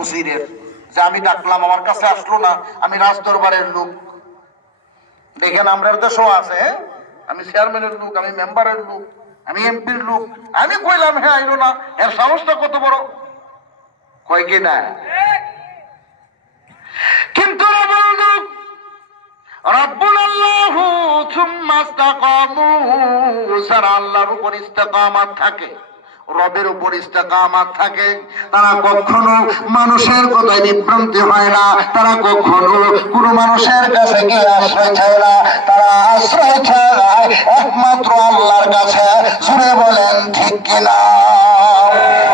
উজিরের, যে আমি ডাকলাম আমার কাছে আসলো না, আমি রাজদরবারের লোক। দেখেন আমরা দেশও আছে, আমি চেয়ারম্যানের লোক, আমি মেম্বারের লোক, আমি এমপির লোক, আমি কইলাম হ্যাঁ আইলো না, এর সাহসটা কত বড়, কয় কি না? কিন্তু রব্বুল আল্লাহু সুম্মা ইসতাকামু, যারা আল্লাহর উপর ইস্তেকামাত থাকে, রবের উপর ইস্তেকামাত থাকে, তারা কখনো মানুষের কথায় বিভ্রান্তি হয় না, তারা কখনো কোনো মানুষের কাছে গিয়ে আশ্রয় চায় না, তারা আশ্রয় চায় একমাত্র আল্লাহর কাছে। জুড়ে বলেন ঠিক কিনা?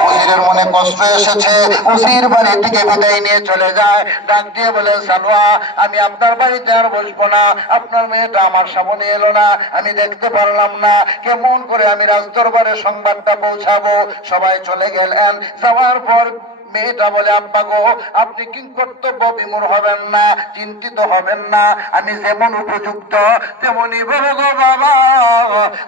উজিরের মনে কষ্ট এসেছে, উজির বাড়ি থেকে বিদায় নিয়ে চলে যায়, ডাক দিয়ে বলে সালোয়া আমি আপনার বাড়িতে আর বসবো না, আপনার মেয়েটা আমার সামনে এলো না, আমি দেখতে পারলাম না, কেমন করে আমি রাজদরবারে সংবাদটা পৌঁছাবো। সবাই চলে গেলেন, যাওয়ার পর মেয়েটা বলে আব্বা গো আপনি কি কর্তব্য বিমূঢ় হবেন না, চিন্তিত হবেন না, আমি যেমন উপযুক্ত তেমনই বড় গো বাবা,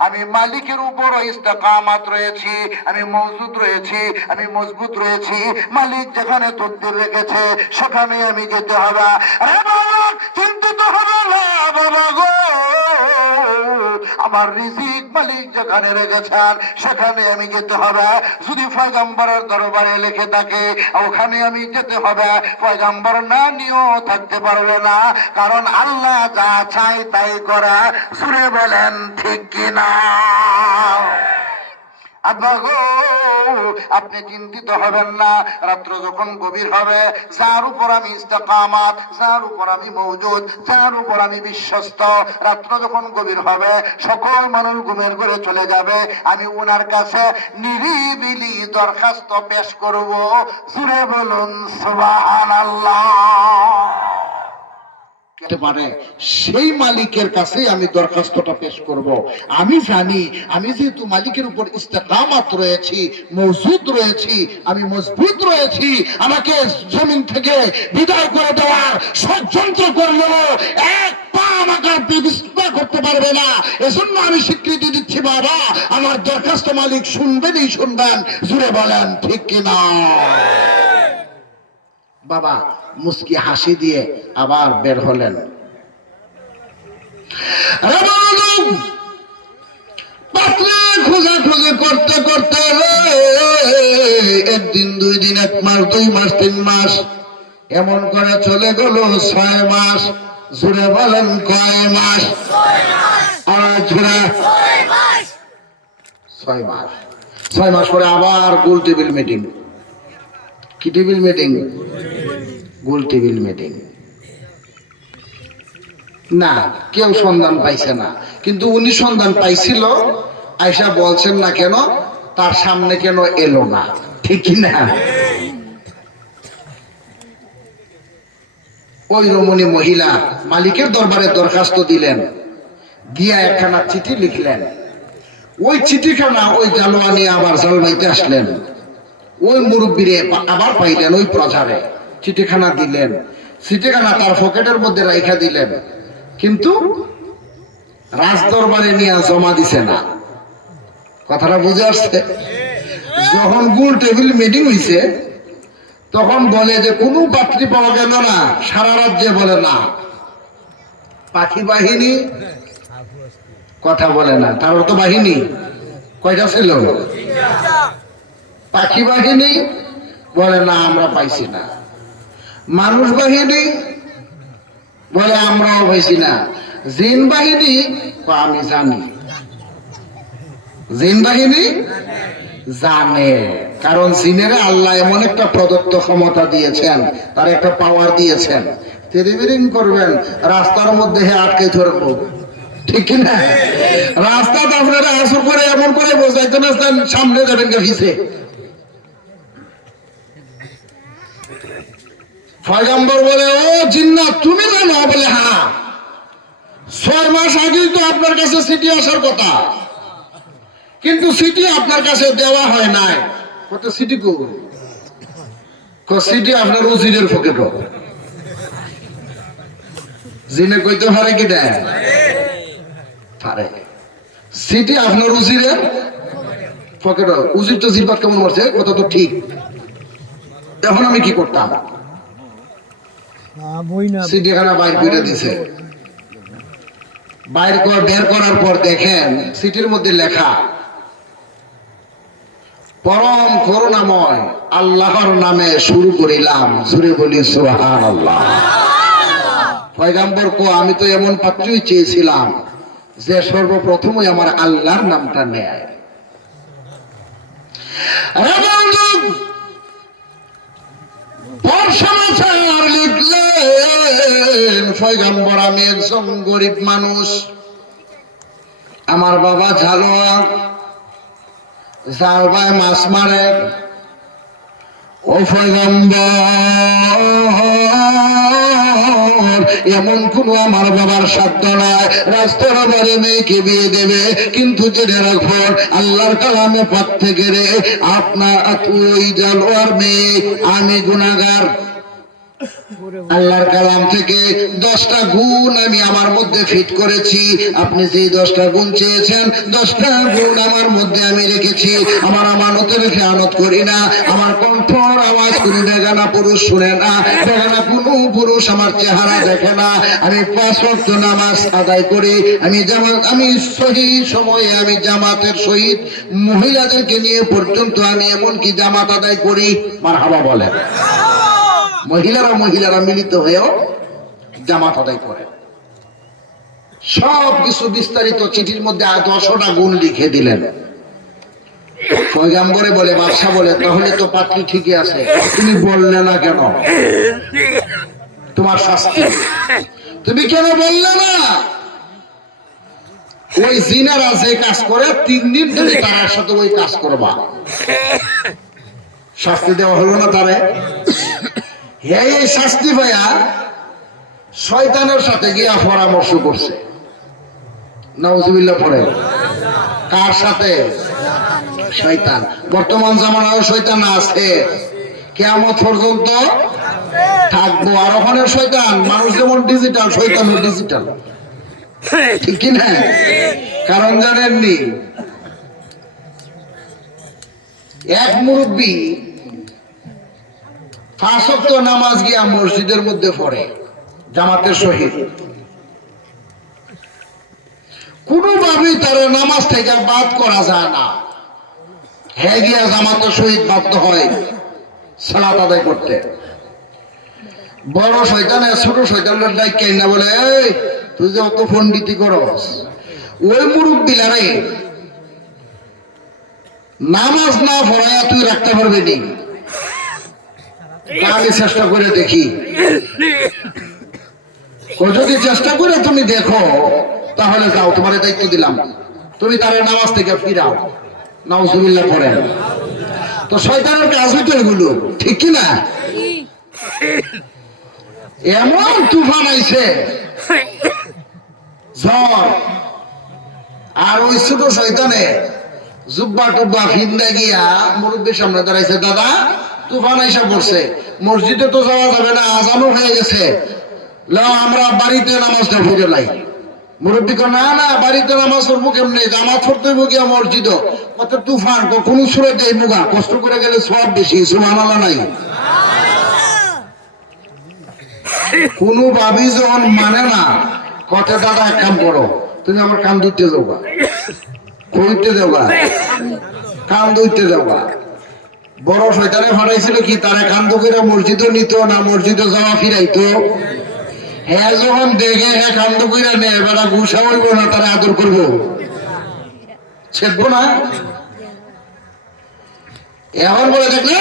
আমি মালিকের উপর ইস্তেকামাত রয়েছি, আমি মজবুত রয়েছি, আমি মজবুত রয়েছি, মালিক যেখানে তকদির রেখেছে সেখানে আমি যেতে হবে। আরে বাবা চিন্তিত হবে না বাবা গো, আমার রিজিক মালিক যেখানে রেখেছেন সেখানে আমি যেতে হবে। যদি পয়গম্বরের দরবারে লিখে থাকে ওখানে আমি যেতে হবে, পয়গম্বর না নিয়েও থাকতে পারবে না, কারণ আল্লাহ যা চাই তাই করে। সুরে বলেন ঠিক কিনা? আব্বা গো আপনি চিন্তিত হবেন না, রাত্র যখন গভীর হবে, যার উপর আমি ইস্তেকামাত, যার উপর আমি মওজুদ, যার উপর আমি বিশ্বস্ত, রাত্র যখন গভীর হবে সকল মানুষ ঘুমের ঘরে চলে যাবে, আমি ওনার কাছে নিরিবিলি দরখাস্ত পেশ করব। জুড়ে বলুন সুবহানাল্লাহ। পারে সেই মালিকের কাছে আমি দরখাস্তটা পেশ করব। আমি জানি আমি যেহেতু মালিকের উপর ইস্তেকামাত রয়েছি, মওজুদ রয়েছি, আমি মজবুত রয়েছি, আমাকে জমিন থেকে বিদায় করে দেওয়ার ষড়যন্ত্র করলেও এক পা আমাকে বিস্তার করতে পারবে না। এজন্য আমি স্বীকৃতি দিচ্ছি বাবা আমার দরখাস্ত মালিক শুনবেনই শুনবেন। জুড়ে বলেন ঠিক কিনা? বাবা মুস্কি হাসি দিয়ে আবার বের হলেন। খোঁজাখুঁজি করতে করতে একদিন, 2 দিন, 1 মাস, 2 মাস, 3 মাস, এমন করে চলে গেল 6 মাস। জুড়ে বলেন কয় মাস? 6 মাস। 6 মাস পরে আবার গোল টেবিল মিটিং। কি টেবিল মিটিং? গোল টেবিল মিটিং। না কেউ সন্ধান পাইছে না, কিন্তু উনি সন্ধান পাইছিল। আয়সা বলছেন না কেন তার সামনে কেন এলো না, ঠিক না? ওই রমণী মহিলা মালিকের দরবারে দরখাস্ত দিলেন, দিয়া একখানা চিঠি লিখলেন। ওই চিঠিখানা ওই জানোয়া নিয়ে আবার জালবাইতে আসলেন। ওই মুরব্বীরে আবার পাইলেন, ওই প্রচারে চিঠিখানা দিলেন। চিঠিখানা তার পকেটের মধ্যে রাইখা দিলেন, কিন্তু রাজদরবারে নিয়ে জমা দিছে না। কথাটা বুঝে আসছে? যখন গোল টেবিল মিটিং হইছে তখন বলে যে কোনো পাত্রী পাওয়া গেল না, সারা রাজ্যে বলে না। পাখি বাহিনী কথা বলে না, তার তো বাহিনী কয়টা ছিল? পাখি বাহিনী বলে না আমরা পাইছি না, মানুষ বাহিনী বলে আমরাও পাইছি না, জিন বাহিনী আমি জানি। জিন বাহিনী জানে, কারণ জিনের আল্লাহ এমন একটা প্রদত্ত ক্ষমতা দিয়েছেন, তার একটা পাওয়ার দিয়েছেন। তেরিবিরিং করবেন রাস্তার মধ্যে আটকে ধরবো, ঠিক না? রাস্তাতে আপনারা আসর করে এমন করে বোঝাইতে না সামনে যাবেন গেছে। পয়গম্বর বলে ও জিন্নাত তুমি জানো? বলে হ্যাঁ, 6 মাস আগেই তো আপনার কাছে চিঠি আসার কথা, কিন্তু চিঠি আপনার কাছে দেওয়া হয় নাই। কত চিঠি কো? চিঠি আপনার উজিরের পকেট। জিনে কইতে পারে কি দেয়? পারে। চিঠি আপনার উজিরের পকেট। উজির তো জিরবাত কেমন মারছে, কথা তো ঠিক। এখন আমি কি করতাম? সিটিখানা বাইর করে দিছে, বের করার পর দেখেন সিটির মধ্যে লেখা, পরম করুণাময় আল্লাহর নামে শুরু করিলাম, জুড়ে বলি সুবহানাল্লাহ। পয়গম্বর কো, আমি তো এমন পাত্রই চেয়েছিলাম যে সর্বপ্রথমই আমার আল্লাহর নামটা নেয়। সমাচার লিখলেন পয়গম্বর, আমি একজন গরিব মানুষ, আমার বাবা ঝালোয়া, জাল ভাই মাছ মারে। ও পয়গম্বর, এমন কোন আমার বাবার সাধ্য নাই রাস্তার বাড়ি মেয়েকে বিয়ে দেবে, কিন্তু জেনে রাখো আল্লাহর কালামে পথ থেকে রে আপনার তুই জালোয়ার মেয়ে, আমি গুনাহগার। আল্লাহর কালাম থেকে 10টা গুণ আমি আমার মধ্যে ফিট করেছি, আপনি যে 10টা গুণ চেয়েছেন 10টা গুণ আমার মধ্যে আমি রেখেছি। আমার আমানতের খেয়ানত করি না, আমার কণ্ঠর আওয়াজ কোনো বেগানা পুরুষ শুনে না, বেগানা কোনো পুরুষ আমার চেহারা দেখে না। আমি 5 ওয়াক্ত নামাজ আদায় করি, আমি সহি সময়ে আমি জামাতের সহিত মহিলাদেরকে নিয়ে পর্যন্ত আমি এমনকি জামাত আদায় করি। মারহাবা বলেন। মহিলারা মিলিত হয়েও জামাত আদায় করে। সব কিছু বিস্তারিত চিঠির মধ্যে 10টা গুণ লিখে দিলেন। পয়গম্বরে বলে, বাদশা বলে, তাহলে তো পাত্রী ঠিকই আছে, তুমি বললে না কেন? তোমার শাস্তি, তুমি কেন বললে না? ওই জিনারা যে কাজ করে 3 দিন ধরে তার সাথে ওই কাজ করবা, শাস্তি দেওয়া হলো না তারে? এই শাস্তি ভাইয়া শয়তানের সাথে গিয়া পরামর্শ করছে। নাউজুবিল্লাহ পড়ে। কার সাথে? শয়তান। বর্তমান জামানায় শয়তান আছে, কিয়ামত পর্যন্ত থাকবো। আর ওখানে শয়তান, মানুষ যেমন ডিজিটাল, শয়তানও ডিজিটাল, ঠিক কি না? কারণ জানেননি, এক মুরব্বী 5 ওয়াক্ত নামাজ গিয়া মসজিদের মধ্যে পড়ে জামাতের সহিত, কোনোভাবেই তার নামাজ থেকে বাদ করা যায় না। হ্যাঁ, গিয়া জামাতের সহিত বাধ্য হয় সালাত আদায় করতে। বড় শয়তানে ছোট শয়তানের ডাইকে না বলে, এই তুই যে অত পণ্ডিতি করস, ওই মুরব্বিলারে নামাজ না পড়াইয়া তুই রাখতে পারবি নি? আমি চেষ্টা করে দেখি। যদি চেষ্টা করে তুমি দেখো তাহলে যাও, তোমার দায়িত্ব দিলাম, তুমি তার নামাজ থেকে ফিরাও। নাউজুবিল্লাহ পড়েন। তো শয়তানের কাজ হইতো এগুলো, ঠিক কি না? এমন তুফান আইছে, ঝড়, আর ওই ছোট শয়তানে জুব্বা টুব্বা ফিন্দা গিয়া মুরব্বীর সামনে দাঁড়াইছে, দাদা তুফান আইসা পড়ছে, মসজিদে তো যাওয়া যাবে না, আজানও হয়ে গেছে, আমরা বাড়িতে নামাজটা পড়ে লাই। মুরব্বী কো, না না, বাড়িতে নামাজ পড়বো কেমনে, জামাত পড়তে হইব গিয়া মসজিদ। কত তুফান, কোন সুরে দেয় মুগা, কষ্ট করে গেলে সব বেশি, সুবহানাল্লাহ নাই। কোন ভাবি যখন মানে না, কত দাদা এক কাম করো, তুমি আমার কান ধুইতে যাওয়া, কইতে যাওয়া, কান ধুইতে যাওয়া। বড় শয়তানে ফাটাইছিল কি, তারা কান্দ করে মসজিদও নিত না, মসজিদে যাওয়া ফিরাইতো। হ্যাঁ, যখন দেখে হ্যাঁ কান্দ করে নেয়, বেলা গুসা হইব না, তারা আদর করবো, ছেড়বো না। এখন বলে দেখলে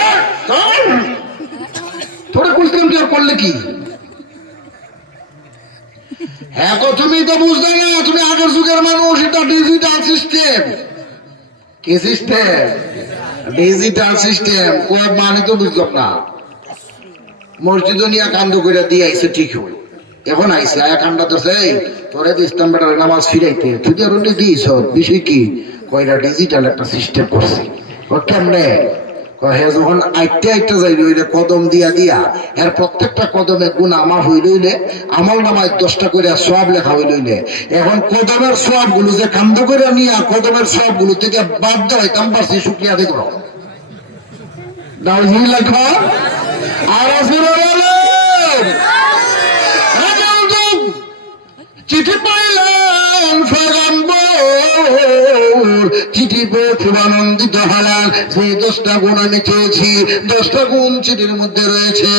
তোরা কুসলাম কি আর করলে কি? হ্যাঁ, তুমি তো বুঝলে না, তুমি আগের যুগের মানুষ, এটা ডিজিটাল সিস্টেম। কি সিস্টেম? Digital system. মানে তো বুঝলাম না। মসজিদ নিয়ে কান্দ করে দিয়ে আইসে, ঠিক হল, এখন আইসে আয়া কান্দা তো সেই তোরে ইসলাম বেটার নামাজ ফিরাইতে, তুই তো রুটি দিয়েছ, বিষয় কি? কয়টা ডিজিটাল একটা সিস্টেম করছে। ও কেমনে? হ্যাঁ, যখন আইতে যাইল ওইটা কদম দিয়া দিয়া, এর প্রত্যেকটা কদমে গুনাহ মাফ হইলে আমল নামায় 10টা করে সওয়াব লেখা হইলে, এখন কদমের সওয়াব গুলো যে কান্দ করে নিয়া কদমের সওয়াব গুলো থেকে বাদ দেওয়া হইতাম, পারছি শুকরিয়া আদায় করো। নাউজুবিল্লাহ। আর জোরে বলেন। চিঠি পাইলেন চিঠি পেয়ে খুব আনন্দিত হলেন। সেই 10টা গুণ আমি চেয়েছি, 10টা গুণ চিঠির মধ্যে রয়েছে।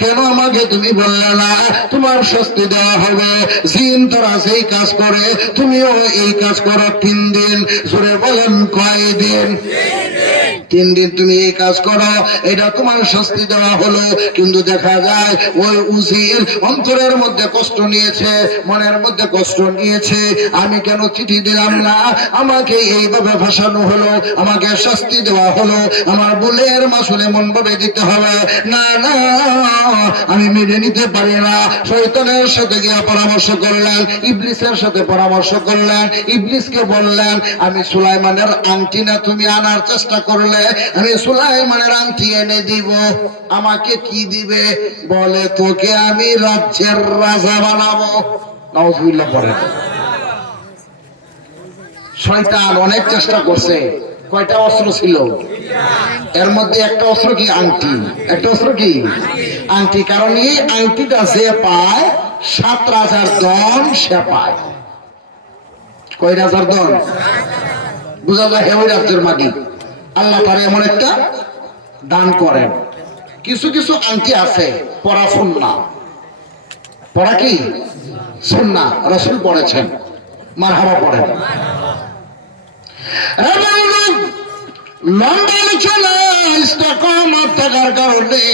কেন আমাকে তুমি বললে না তোমার শাস্তি দেওয়া হবে? জিন তোরা সেই কাজ করে, তুমিও এই কাজ করো 3 দিন। জোরে বলেন কয় দিন? 3 দিন তুমি এই কাজ করো, এটা তোমার শাস্তি দেওয়া হলো। কিন্তু দেখা যায় ওই উজির অন্তরের মধ্যে কষ্ট নিয়েছে, মনের মধ্যে কষ্ট নিয়েছে। আমি কেন চিঠি দিলাম না, আমাকে এইভাবে ভাসানো হলো, আমাকে শাস্তি দেওয়া হলো, আমার ভুলের মাসুলে মন ভাবে দিতে হবে। না না, আমি মেনে নিতে পারি না। শয়তানের সাথে গিয়ে পরামর্শ করলেন, ইবলিসের সাথে পরামর্শ করলেন। ইবলিসকে বললেন, আমি সুলাইমানের আংটি না তুমি আনার চেষ্টা করলে আমি সুলাইমানের আংটি এনে দিব। আমাকে কি দিবে? বলে তোকে আমি রাজ্যের রাজা বানাবো। নাউজুবিল্লাহ পড়েন। শয়তান অনেক চেষ্টা করছে। কয়টা অস্ত্র ছিল? এর মধ্যে একটা অস্ত্র কি? আংটি। একটা অস্ত্র কি? আংটি। কারণ এই আংটিটা যে পায় 7 রাজার দন সে পায়। কয় রাজার দন? বুঝা যায় ওই রাজ্যের মালিক। আল্লাহ তার এমন একটা দান করেন। কিছু কিছু আংটি আছে পরা সুন্নাহ। পরা কি? সুন্নাহ। রাসূল পড়েছেন। মারহাবা পড়েন। লম্বা আলোচনা ইস্তেকামত থাকার কারণে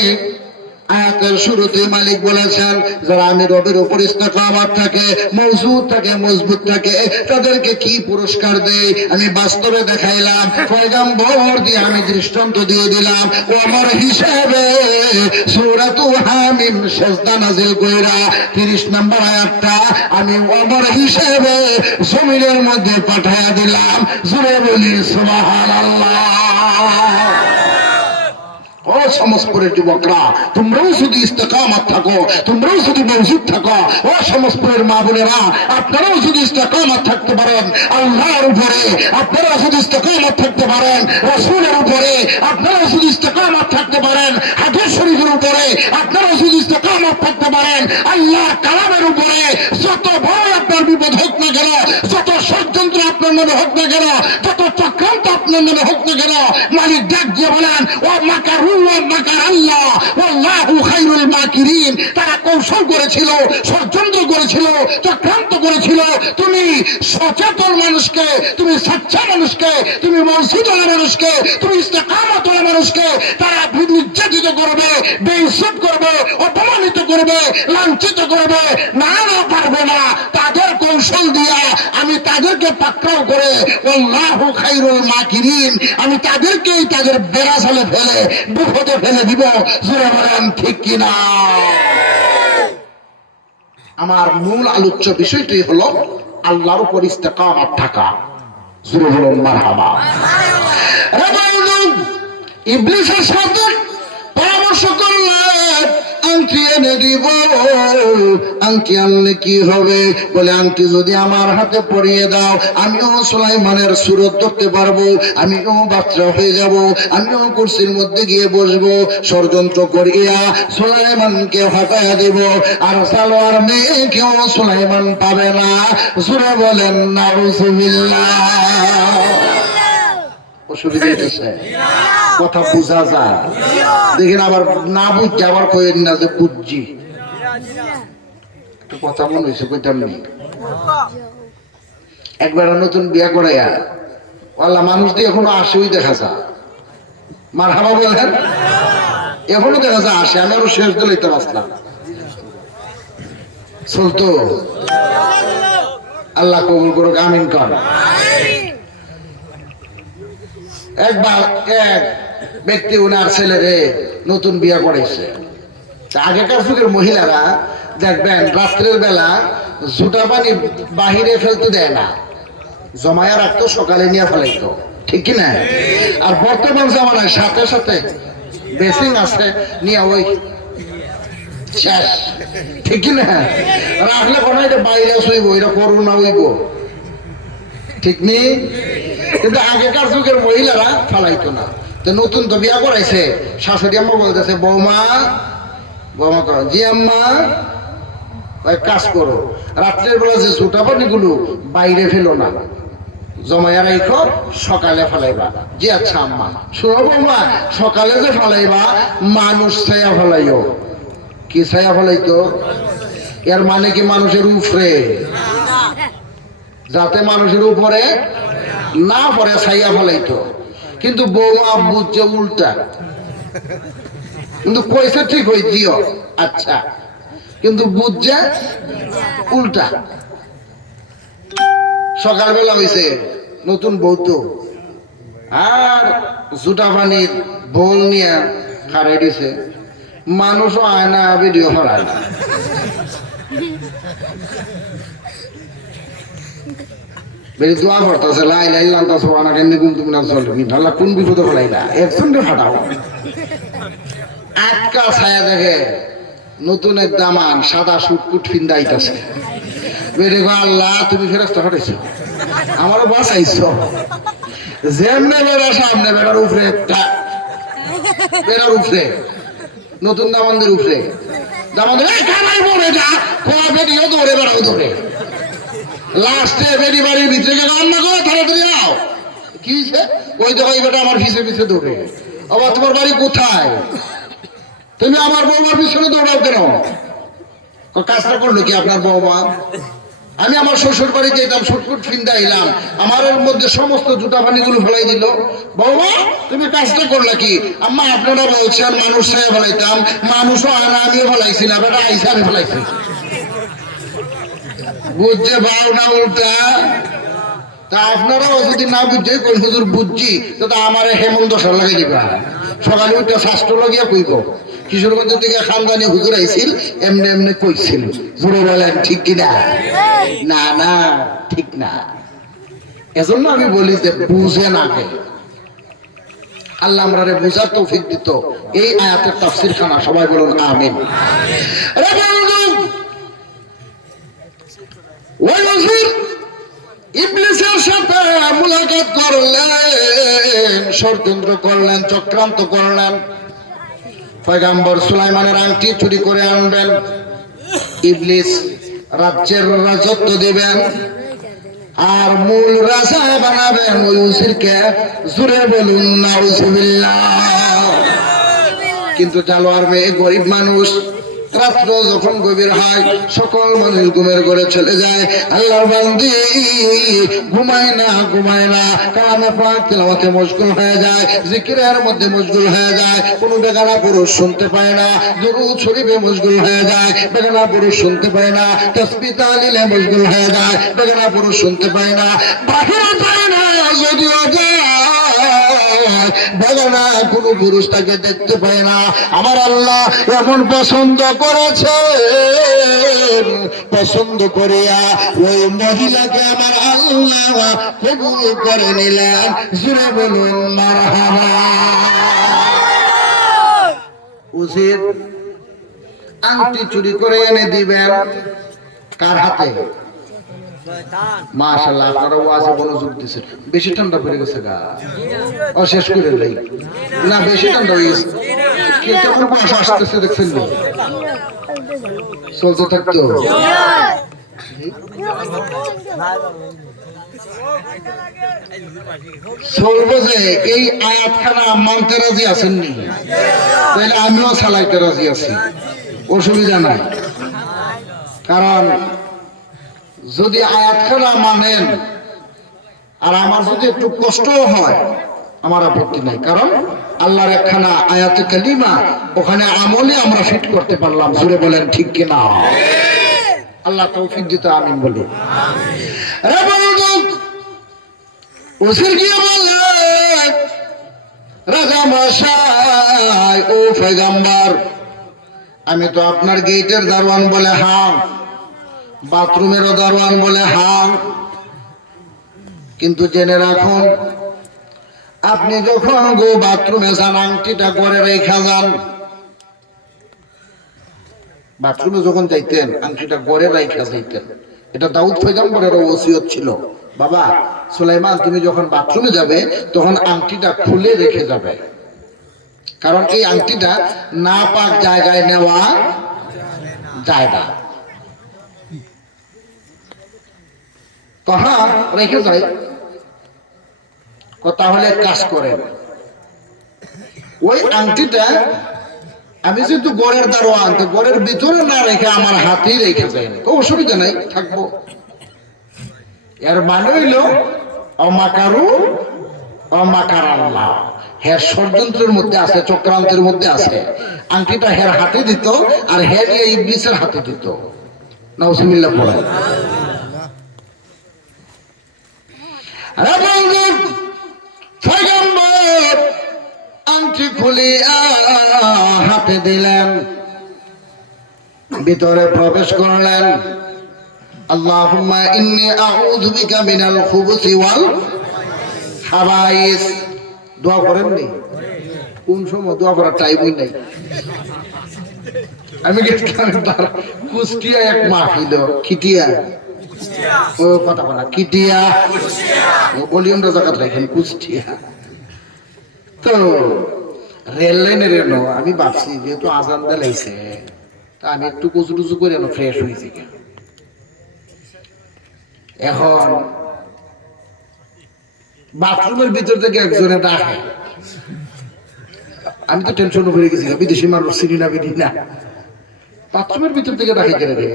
আয়াতের শুরুতে মালিক বলেছেন, যারা আমি রবের উপর ইস্তেকামত থাকে, মজবুত থাকে, মজবুত থাকে, তাদেরকে কি পুরস্কার দেই আমি বাস্তবে দেখাইলাম। পয়গম্বর দিয়ে আমি দৃষ্টান্ত দিয়ে দিলাম। ও আমার হিসাবে সূরাতু হামিম সেজদা নাজিল কইরা 30 নম্বর আয়াতটা আমি আমার হিসাবে জমিনের মধ্যে পাঠায়া দিলাম। জোরে বলি সুবহানাল্লাহ। ও সমস্তপুরের যুবকরা, তোমরাও যদি ইস্তেকামত থাকো, তোমরাও যদি মজবুত থাকো, ও সমস্তপুরের মা বোনেরা, আপনারাও যদি ইস্তেকামত থাকতে পারেন আল্লাহর উপরে, আপনারা যদি ইস্তেকামত থাকতে পারেন রাসূলের উপরে, আপনারা যদি ইস্তেকামত থাকতে পারেন হাদিস শরীফের উপরে, আপনারা যদি ইস্তেকামত থাকতে পারেন আল্লাহর কালামের উপরে, যত বড় আপনার বিপদ হোক না কেন, যত ষড়যন্ত্র আপনার নামে হোক না কেন, যত চক্রান্ত আপনার নামে হোক না কেন, মালিক ডাক দিয়ে বলেন, ও মাকারু তারা কৌশল করেছিল, ষড়যন্ত্র করেছিল, চক্রান্ত করেছিল। তুমি সচেতন মানুষকে, তুমি সচ্চা মানুষকে, তুমি মসজিদওয়ালা মানুষকে, তুমি ইস্তেকামতওয়ালা মানুষকে তারা নির্যাতিত করবে, বেইজ্জত করবে, অপমানিত করবে, লাঞ্ছিত করবে। না না, পারবে না। তাদের কৌশল দিয়া আমি তাদেরকে পাকড়াও করে আল্লাহু খায়রুল মাকিরিন, আমি তাদেরকেই তাদের বেড়াজালে ফেলে বিপদে ফেলে দিব। জোরে বলেন ঠিক কিনা? আমার মূল আলোচ্য বিষয়টি হলো আল্লাহর উপর ইস্তেকামত থাকা। জোরে বলেন মারহাবা। ইবলিসের সাথে পরামর্শ করলেন, আংটি এনে দিব। আংটি আনলে কি হবে? বলে আংটি যদি আমার হাতে পরিয়ে দাও আমিও সুলাইমানের সুরত ধরতে পারবো, আমিও বাচ্চা হয়ে যাব, আমিও কুরসির মধ্যে গিয়ে বসবো। ষড়যন্ত্র করিয়া সুলাইমানকে হটাইয়া দেব, আর সালোয়ার মেয়েকেও সুলাইমান পাবে না। জোরে বলেন নাউজুবিল্লাহ। অসুবিধা হয়েছে? কথা বুঝা যায়? দেখেন আবার না বুঝছি আবার কইেন না যে বুঝছি। একটু কথা মনে হয়েছে কইতাম নি। একবার নতুন বিয়া করাইয়া আল্লাহ মানুষ দিয়ে এখনো আসেই দেখা যায়। মারহাবা বলেন। এখনো দেখা যায় আসে। আমি আরো শেষ দিলে তো আসলাম চলতো। আল্লাহ কবুল করুক, আমিন কর। একবার এক ব্যক্তি উনার ছেলেরে নতুন বিয়া করেছে। আগেকার যুগের মহিলারা দেখবেন রাত্রের বেলা জুটা পানি বাহিরে ফেলতে দেয় না, জমায়া রাখতো, সকালে নিয়ে ফেলাইতো, ঠিক কিনা? আর বর্তমান জামানায় সাথে সাথে বেসিং আছে, নিয়ে ওই শেষ, ঠিক কিনা? রাখলে কোনো এটা বাইরে শুইব, এটা করোনা হইব, ঠিক নেই? কিন্তু আগেকার যুগের মহিলারা ফালাইতো না। তো নতুন তো বিয়া করাইছে, শাশুড়ি আম্মা বলতেছে বৌমা, বৌমা কর জি আম্মা, এক কাজ করো, রাত্রের বেলা যে জুতা পানিগুলো বাইরে ফেলো না, জমায়া রাখো, সকালে ফেলাইবা। জি আচ্ছা আম্মা। শোনো বৌমা, সকালে যে ফেলাইবা মানুষ ছায়া ফেলাইও। কি ছায়া ফেলাইতো? এর মানে কি মানুষের উপরে, যাতে মানুষের উপরে না পড়ে ছাইয়া ফেলাইতো। কিন্তু বৌমা বুঝছে উল্টা, কিন্তু কইছে ঠিক হই দিও আচ্ছা, কিন্তু বুঝছে উল্টা। সকালবেলা হয়েছে, নতুন বউ তো, আর জুটা পানির বোল নিয়ে খাড়াই দিছে, মানুষও আয় না, ভিডিও হারায় না। বেশি দোয়া করতেছে লাই লাই লান্তা সোয়ানা কেন গুম তুমি না চল ঢালা কোন বিপদে ফেলাইলা একজনকে ফাটাও। আটকা ছায়া দেখে নতুন এক দামান সাদা সুটকুট ফিন্দাইতেছে, বেরে গো আল্লাহ তুমি ফেরস্তা ফাটাইছো, আমারও বাঁচাইছো। যেমনে বেড়া সামনে বেড়ার উপরে একটা, বেড়ার উপরে নতুন দামানদের উপরে, দামানদের কানাই পড়ে যা কোয়া বেরিয়েও দৌড়ে বেড়াও দৌড়ে, লাস্টে বেরি বাড়ির ভিতরে গেল রান্না করো তাড়াতাড়ি আও। কি ওই দেখো বেটা আমার পিছে পিছে দৌড়ে। আবার তোমার বাড়ি কোথায়? তুমি আমার বৌমার পিছনে দৌড়াও কেন? কাজটা করলো কি আপনার বৌমা? আমি আমার শ্বশুর বাড়ি যেতাম, ছুটকুট ফিন্দা এলাম, আমার মধ্যে সমস্ত জুতা পানিগুলো ফেলাই দিল। বৌমা তুমি কাজটা করলে কি? আম্মা আপনারা বলছেন মানুষ ছায়া ফেলাইতাম, মানুষও আনা আমিও ফেলাইছি না, বেটা আইসা আমি ফেলাইছি। বুঝছে বাউ না উল্টা? তা আপনারাও যদি না বুঝছে কোন হুজুর বুঝছি, তো আমার হেমন্ত সার লাগাই দিবা। সকালে উঠে শাস্ত্র লাগিয়া কইব, কিশোরগঞ্জ থেকে খানদানি হুজুর আইছিল, এমনি এমনি কইছিল, জোরে বলেন ঠিক কিনা? না না ঠিক না। এজন্য আমি বলি যে বুঝে না গে, আল্লাহ আমরা বুঝার তৌফিক দিত। এই আয়াতের তাফসীর খানা সবাই বলুন আমিন। ইবলিসের সাথে মুলাকাত করলেন, ষড়যন্ত্র করলেন, চক্রান্ত করলেন, পয়গম্বর সুলাইমানের আংটি চুরি করে আনবেন, ইবলিস রাজ্যের রাজত্ব দিবেন, আর মূল রাজা বানাবেন ইউসুফকে। জোরে বলুন নাউজুবিল্লাহ। কিন্তু জালোয়ার মেয়ে গরিব মানুষ, রাত্র যখন গভীর হয় সকল মানুষ ঘুমের ঘরে চলে যায়, আল্লাহর বান্দি ঘুমায় না, কালামে পাক তেলাওয়াতে মশগুল হয়ে যায়, জিকিরের মধ্যে মশগুল হয়ে যায়, কোনো বেগানা পুরুষ শুনতে পায় না, দুরূদ শরীফে মশগুল হয়ে যায়, বেগানা পুরুষ শুনতে পায় না, তাসবিহ তাহলিলে মশগুল হয়ে যায়, বেগানা পুরুষ শুনতে পায় না, বাহিরে যায় না, যদিও যায় বেগানা কোনো পুরুষ তাকে দেখতে পায় না। আমার আল্লাহ এমন পছন্দ করেছে, পছন্দ করিয়া ওই মহিলাকে আমার আল্লাহ কবুল করে নিলেন। জুড়ে বলুন মারহাবা। উচিত আংটি চুরি করে এনে দিবেন কার হাতে? মাশাআল্লাহ, আপনারা ওয়াজে মনোযোগ দিচ্ছেন। বেশি ঠান্ডা পড়ে গেছে গা, ও শেষ করে দেই না, বেশি ঠান্ডা হয়ে গেছে। কিন্তু এখন কুয়াশা আসতেছে, দেখছেন না? চলতে থাকতো চলবো যে এই আয়াতখানা মানতে রাজি আছেননি? তাহলে আমিও চালাইতে রাজি আছি, অসুবিধা নাই। কারণ যদি আয়াতখানা মানেন আর আমার যদি একটু কষ্ট হয় আমার আপত্তি নাই, কারণ আল্লাহর একখানা আয়াতে কালিমা, ওখানে আমলে আমরা ফিট করতে পারলাম। জুড়ে বলেন ঠিক কিনা? আল্লাহ তৌফিক দিতে আমিন বলি। রাজা মশাই, ও পয়গম্বর, আমি তো আপনার গেটের দারোয়ান বলে হ্যাঁ, বাথরুমেরও দারোয়ান বলে হ্যাঁ, কিন্তু জেনে রাখুন আপনি যখন গো বাথরুমে যান আংটিটা করে রেখা যান। বাথরুমে যখন যাইতেন আংটিটা করে রেখা যাইতেন। এটা দাউদ পয়গম্বরের ওসিয়ত ছিল। বাবা সুলাইমান, তুমি যখন বাথরুমে যাবে তখন আংটিটা খুলে রেখে যাবে। কারণ এই আংটিটা না পাক জায়গায় নেওয়া যায় না। কহা রেখে যায়, তাহলে কাজ করেন ওই আংটিটা আমি যেহেতু গড়ের দারোয়ান, তো গড়ের ভিতরে না রেখে আমার হাতেই রেখে যায়, কোনো অসুবিধা নাই, থাকবো। এর মানে হইল অমাকারু অমাকার আল্লাহ, হের ষড়যন্ত্রের মধ্যে আছে, চক্রান্তের মধ্যে আছে। আংটিটা হের হাতে দিত আর হের ইবলিসের হাতে দিত। নাউজুবিল্লাহ পড়ে। পয়গম্বর আংটি খুলিয়া হাতে দিলেন, ভিতরে প্রবেশ করলেন। আল্লাহুম্মা ইন্নী আউযু বিকা মিনাল খুবুসি ওয়াল খাবাইস। দোয়া করেননি? কোন সময় দোয়া করার টাইমই নাই। আমি গেছিলাম কুষ্টিয়া এক মাহফিল, খিটিয়া, ও কথা বলা কিটিয়া, ভলিউমটা জায়গা রাখেন, কুষ্টিয়া। তো রেল লাইনের এলো, আমি ভাবছি যেহেতু আজান দিলাইছে, তা আমি একটু কুচু টুচু করে ফ্রেশ হয়েছি। এখন বাথরুমের ভিতর থেকে একজনে ডাকে, আমি তো টেনশন করে গেছি, বিদেশি মানুষ চিনি না বিধি না, বাথরুমের ভিতর থেকে ডাকে কেন রে?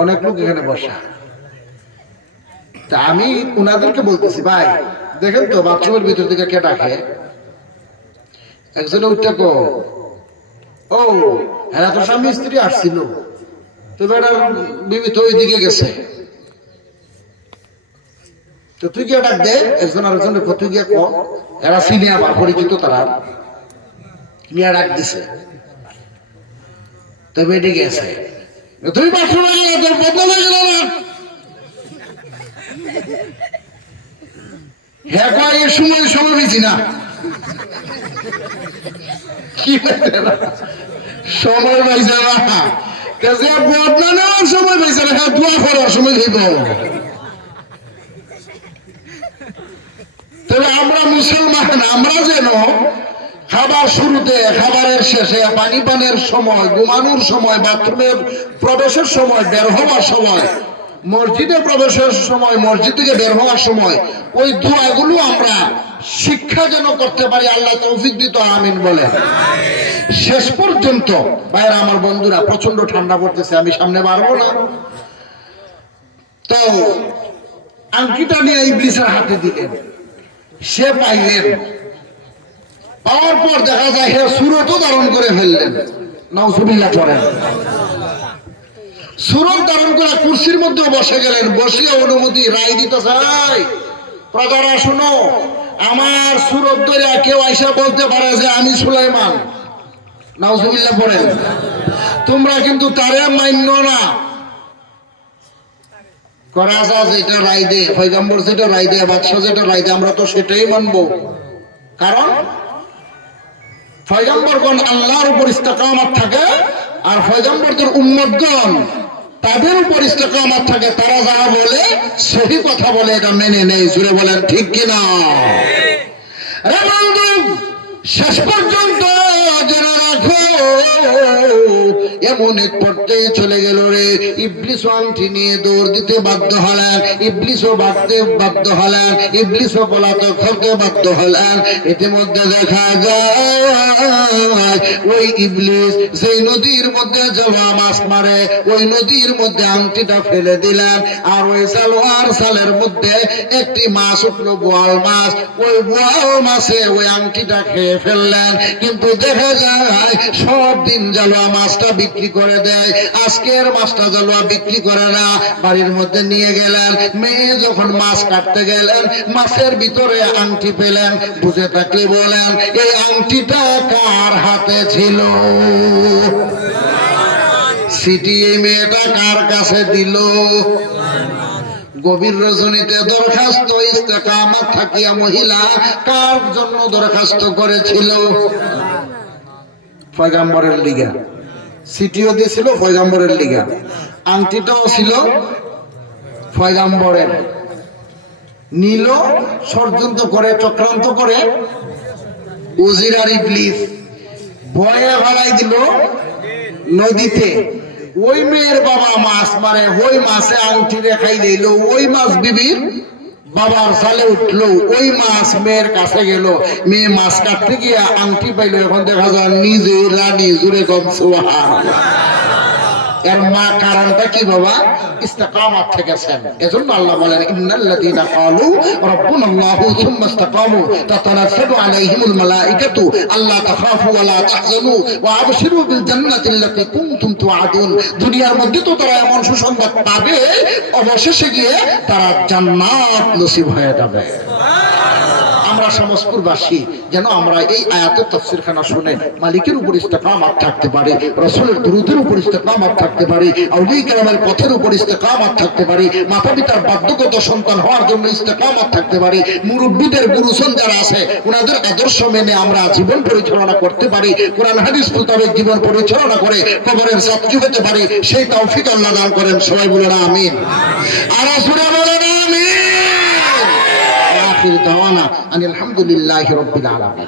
অনেক লোক এখানে বসা। তা আমি উনাদেরকে বলতেছি, ভাই দেখেন তো বাথরুমের ভিতর থেকে কে ডাকে? একজনে উঠতে কো, ও এরা তো স্বামী স্ত্রী আসছিল, তো বেটার বিবি তো ওইদিকে গেছে, তো তুই গিয়ে ডাক দে। একজন আরেকজন তুই গিয়ে ক, এরা চিনি আমার পরিচিত, তারা নিয়ে ডাক দিছে। তো বেটে গেছে, তুই বাথরুমে গেলে তোর বদল হয়ে গেল না? হ্যাঁ কয় এর সময় সময় পেয়েছি না। কি সময় পাইছে না? বদলা নেওয়ার সময় পাইছে না, হ্যাঁ দোয়া করার সময় দিব। তবে আমরা মুসলমান, আমরা যেন খাবার শুরুতে, খাবারের শেষে, পানি পানের সময়, ঘুমানোর সময়, বাথরুমের প্রবেশের সময়, বের হওয়ার সময়, মসজিদে প্রবেশের সময়, মসজিদ থেকে বের হওয়ার সময়, ওই দোয়াগুলো আমরা শিক্ষা যেন করতে পারি। আল্লাহ তৌফিক দিত, আমিন বলে। শেষ পর্যন্ত বাইরে আমার বন্ধুরা, প্রচন্ড ঠান্ডা পড়তেছে, আমি সামনে পারবো না, তো আংটিটা নিয়ে ইবলিসের হাতে দিলেন। সে পাইলেন, পাওয়ার পর দেখা যায় হে সুরতও ধারণ করে ফেললেন। নাউজুবিল্লাহ পড়েন। সুরত ধারণ করে কুরসির মধ্যে বসে গেলেন। বসিয়ে অনুমতি রায় দিতে চাই, প্রজারা শুনো, আমার সুরত ধরে কেউ আইসা বলতে পারে যে আমি সুলাইমান, নাউজুবিল্লাহ পড়েন, তোমরা কিন্তু তারে মান্য না। রাজা যেটা রায় দেয়, পয়গম্বর যেটা রায় দেয়, বাদশাহ যেটা রায় দেয়, আমরা তো সেটাই মানবো। কারণ পয়গম্বরগণ আল্লাহর উপর ইস্তেকামত থাকে, আর পয়গম্বরদের উম্মতগণ তাদের উপর ইস্তেকামত থাকে। তারা যারা বলে সেই কথা বলে, এটা মেনে নেই। জুড়ে বলেন ঠিক কিনা? রে বন্ধু, শেষ পর্যন্ত জেনে রাখো, এমন এক পর্যায়ে চলে গেল রে, ইবলিস আংটি নিয়ে দৌড় দিতে বাধ্য হলেন, ইবলিসও ভাগতে বাধ্য হলেন, ইবলিসও পলাতক হতে বাধ্য হলেন। ইতিমধ্যে দেখা যায় ওই ইবলিস সেই নদীর মধ্যে জবা মাছ মারে, ওই নদীর মধ্যে আংটিটা ফেলে দিলেন। আর ওই সালোয়ার সালের মধ্যে একটি মাছ উঠলো, বোয়াল মাছ। ওই বোয়াল মাছে ওই আংটিটা খেয়ে ফেললেন। কিন্তু দেখা যায় সব দিন জালুয়া মাছটা বিক্রি করে দেয়, আজকের মাছটা জালুয়া বিক্রি করে না। বাড়ির মধ্যে নিয়ে গেলেন, মেয়ে যখন মাছ কাটতে গেলেন, মাছের ভিতরে আংটি পেলেন। বুঝে থাকলে বলেন, এই আংটিটা কার হাতে ছিল? সিটি এই মেয়েটা কার কাছে দিল? গভীর রজনীতে দরখাস্ত ইস্তেকামত থাকিয়া মহিলা কার জন্য দরখাস্ত করেছিল? পয়গম্বরের লিগা। সিটিও দিয়েছিল পয়গম্বরের লিগা, আংটিটাও ছিল পয়গম্বরের। নীল ষড়যন্ত্র করে, চক্রান্ত করে উজির আর ইবলিস ভয়ে ভালাই দিল নদীতে। ওই মেয়ের বাবা মাছ মারে, ওই মাছে আংটি রেখাই দিল, ওই মাছ বিবির বাবার জালে উঠলো, ওই মাছ মেয়ের কাছে গেল, মেয়ে মাছ কাটতে গিয়ে আংটি পাইলো। এখন দেখা যায় নিজে রানী, জুড়ে কম সুবহানাল্লাহ। এর মা কারণটা কি বাবা? ইস্তেকামত থেকেছেন। এজন্য আল্লাহ বলেন ইন্নাল্লাযীনা ক্বালু রাব্বুনাল্লাহু সুম্মা ইসতাকামু তাতানাজ্জালু আলাইহিমুল মালাইকাতু আল্লা তাখাফু ওয়া লা তাহজানু ওয়া আবশিরু বিল জান্নাতিল্লাতী কুনতুম তুআদুন। দুনিয়ার মধ্যে তো তারা এমন সুসংবাদ পাবে, অবশেষে গিয়ে তারা জান্নাত নসিব হয়ে যাবে। আমরা সমস্পুরবাসী যেন আমরা এই আয়াতের তাফসীরখানা শুনে মালিকের উপর ইস্তেকামত থাকতে পারি, রাসূলের দুরূদের উপর ইস্তেকামত থাকতে পারি, আউলিয়া কেরামের পথের উপর ইস্তেকামত থাকতে পারি, মাতা পিতার বাধ্যগত সন্তান হওয়ার জন্য ইস্তেকামত থাকতে পারি, মুরব্বিদের গুরুজন যারা আছে ওনাদের আদর্শ মেনে আমরা জীবন পরিচালনা করতে পারি, কোরআন হাদিস মোতাবেক জীবন পরিচালনা করে কবরের সাথী হতে পারি, সেই তৌফিক আল্লাহ দান করেন। সবাই বলেন আমিন। আর রাসূল বলেন আমিন। আখির দাওয়ানা আনিল হামদুলিল্লাহি রাব্বিল আলামিন।